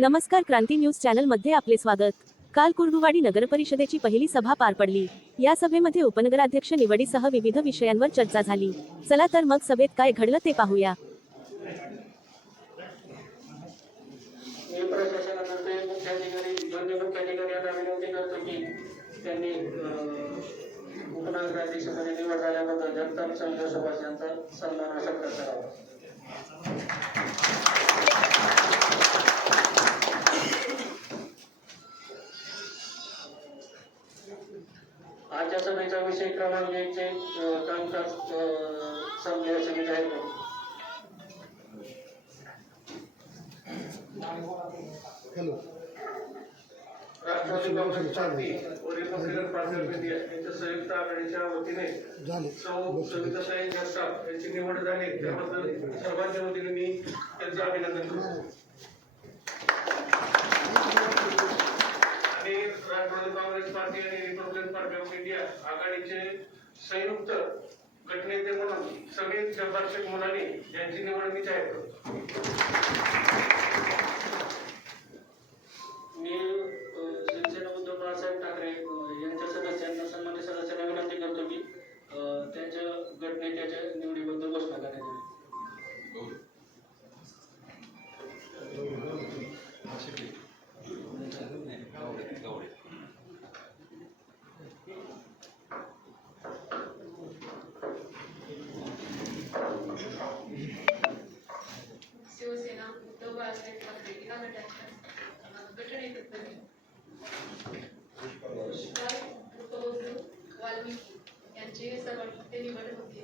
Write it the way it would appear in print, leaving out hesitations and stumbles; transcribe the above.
नमस्कार, क्रांती news channel मध्ये आपले स्वागत। काल कुर्डुवाडी नगरपरिषदेची पहिली सभा पार पडली। या सभेमध्ये उपनगराध्यक्ष निवडीसह विविध विषयांवर चर्चा झाली। चला तर मग सभेत काय घडलं ते पाहूया। प्रशासनातर्फे मुख्याधिकारी यांना विनंती करतो की त्यांनी उपनगराध्यक्षपदी निवड झाल्याबद्दल जनता संघ सभासदांचा सन्मान व सत्कार करावा। आजच्या सभेचा विषय क्रमांक 1 चे कामकाज संपले असे मी जाहीर करतो। राष्ट्रवादी काँग्रेस पार्टी व रिपब्लिकन पार्टी ऑफ इंडिया यांच्या संयुक्त आघाडीच्या वतीने सौ सविताताई जगताप यांची निवड झाली त्याबद्दल सर्वांच्या वतीने मी त्यांचे अभिनंदन करतो। आणि राष्ट्रवादी काँग्रेस पार्टी आणि रिपब्लिकन पार्टी ऑफ इंडिया आघाडीचे संयुक्त गटनेते म्हणून समीर जब्बार शेख मुलानी यांची निवड मी जाहीर करतो। मी शिवसेना उद्धव बाळासाहेब ठाकरे यांच्या सदस्यांना सन्मानित सदस्यांना विनंती करतो की त्यांच्या गटनेत्याच्या निवडीबद्दल घोषणा करण्यात यावी। शिवसेना उद्धव बाळासाहेब ठाकरे या गटाच्या गटनेतेपदी पुष्पवंत वाल्मिकी यांची सर्वांमध्ये निवड होते।